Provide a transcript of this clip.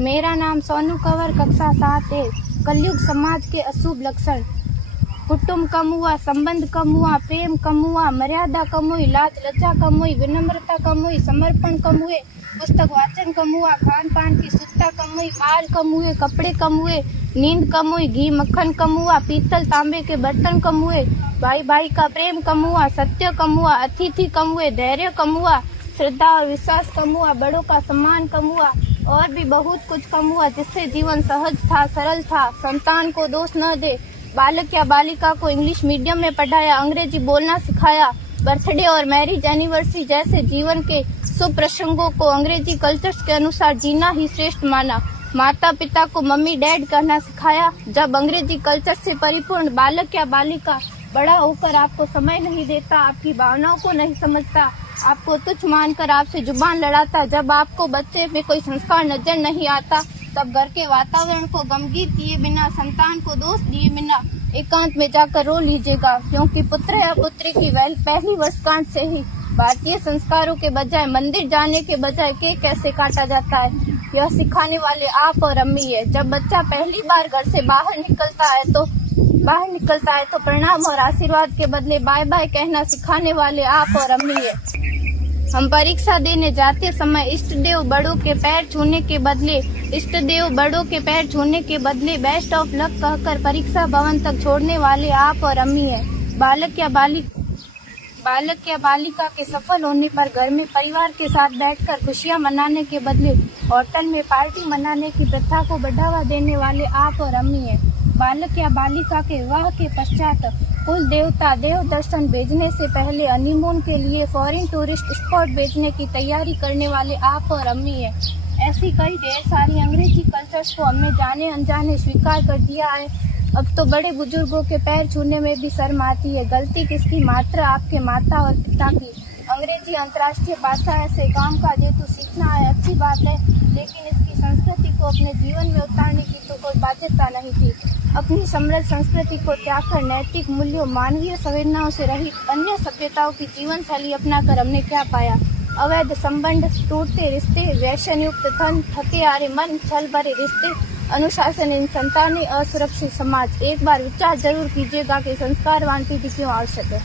मेरा नाम सोनू कंवर, कक्षा 7 है। कलयुग समाज के अशुभ लक्षण। कुटुंब कम हुआ, संबंध कम हुआ, प्रेम कम हुआ, मर्यादा कम हुई, लाज लज्जा कम हुई, विनम्रता कम हुई, समर्पण कम हुए, पुस्तक वाचन कम हुआ, खान पान की शुद्धता कम हुई, बाल कम हुए, कपड़े कम हुए, नींद कम हुई, घी मक्खन कम हुआ, पीतल तांबे के बर्तन कम हुए, भाई भाई का प्रेम कम हुआ, सत्य कम हुआ, अतिथि कम हुए, धैर्य कम हुआ, श्रद्धा और विश्वास कम हुआ, बड़ों का सम्मान कम हुआ और भी बहुत कुछ कम हुआ, जिससे जीवन सहज था, सरल था। संतान को दोष न दे। बालक या बालिका को इंग्लिश मीडियम में पढ़ाया, अंग्रेजी बोलना सिखाया, बर्थडे और मैरिज एनिवर्सरी जैसे जीवन के शुभ प्रसंगों को अंग्रेजी कल्चर्स के अनुसार जीना ही श्रेष्ठ माना। माता पिता को मम्मी डैड कहना सिखाया। जब अंग्रेजी कल्चर से परिपूर्ण बालक या बालिका बड़ा होकर आपको समय नहीं देता, आपकी भावनाओं को नहीं समझता, आपको तुच्छ मानकर आपसे जुबान लड़ाता, जब आपको बच्चे में कोई संस्कार नजर नहीं आता, तब घर के वातावरण को गमगीन किए बिना, संतान को दोष दिए बिना एकांत में जाकर रो लीजिएगा, क्योंकि पुत्र या पुत्री की पहली वर्षगांठ से ही भारतीय संस्कारों के बजाय, मंदिर जाने के बजाय केक कैसे काटा जाता है, यह सिखाने वाले आप और अम्मी है। जब बच्चा पहली बार घर से बाहर निकलता है तो प्रणाम और आशीर्वाद के बदले बाय बाय कहना सिखाने वाले आप और अम्मी है। हम परीक्षा देने जाते समय इष्ट देव बड़ों के पैर छूने के बदले बेस्ट ऑफ लक कहकर परीक्षा भवन तक छोड़ने वाले आप और अम्मी है। बालक या बालिका के सफल होने पर घर में परिवार के साथ बैठकर खुशियां मनाने के बदले होटल में पार्टी मनाने की प्रथा को बढ़ावा देने वाले आप और अम्मी है। बालक या बालिका के विवाह के पश्चात कुल देवता देव दर्शन भेजने से पहले हनीमून के लिए फॉरेन टूरिस्ट स्पॉट भेजने की तैयारी करने वाले आप और अम्मी है। ऐसी कई ढेर सारी अंग्रेजी कल्चर्स को हमने जाने अनजाने स्वीकार कर दिया है। अब तो बड़े बुजुर्गों के पैर छूने में भी शर्म आती है। गलती किसकी? मात्र आपके माता और पिता की। अंग्रेजी अंतर्राष्ट्रीय भाषा है, से काम काज हेतु सीखना है, अच्छी बात है, लेकिन इसकी संस्कृति को अपने जीवन में उतारने की तो कोई बाध्यता नहीं थी। अपनी समृद्ध संस्कृति को त्याग कर नैतिक मूल्यों, मानवीय संवेदनाओं से रहित अन्य सभ्यताओं की जीवन शैली अपना कर हमने क्या पाया? अवैध संबंध, टूटते रिश्ते, व्यसन युक्त धन, थके हारे मन, छल भरे रिश्ते, अनुशासनहीन संतानें, असुरक्षित समाज। एक बार विचार जरूर कीजिएगा कि संस्कारवान पीढ़ी क्यों आवश्यक है।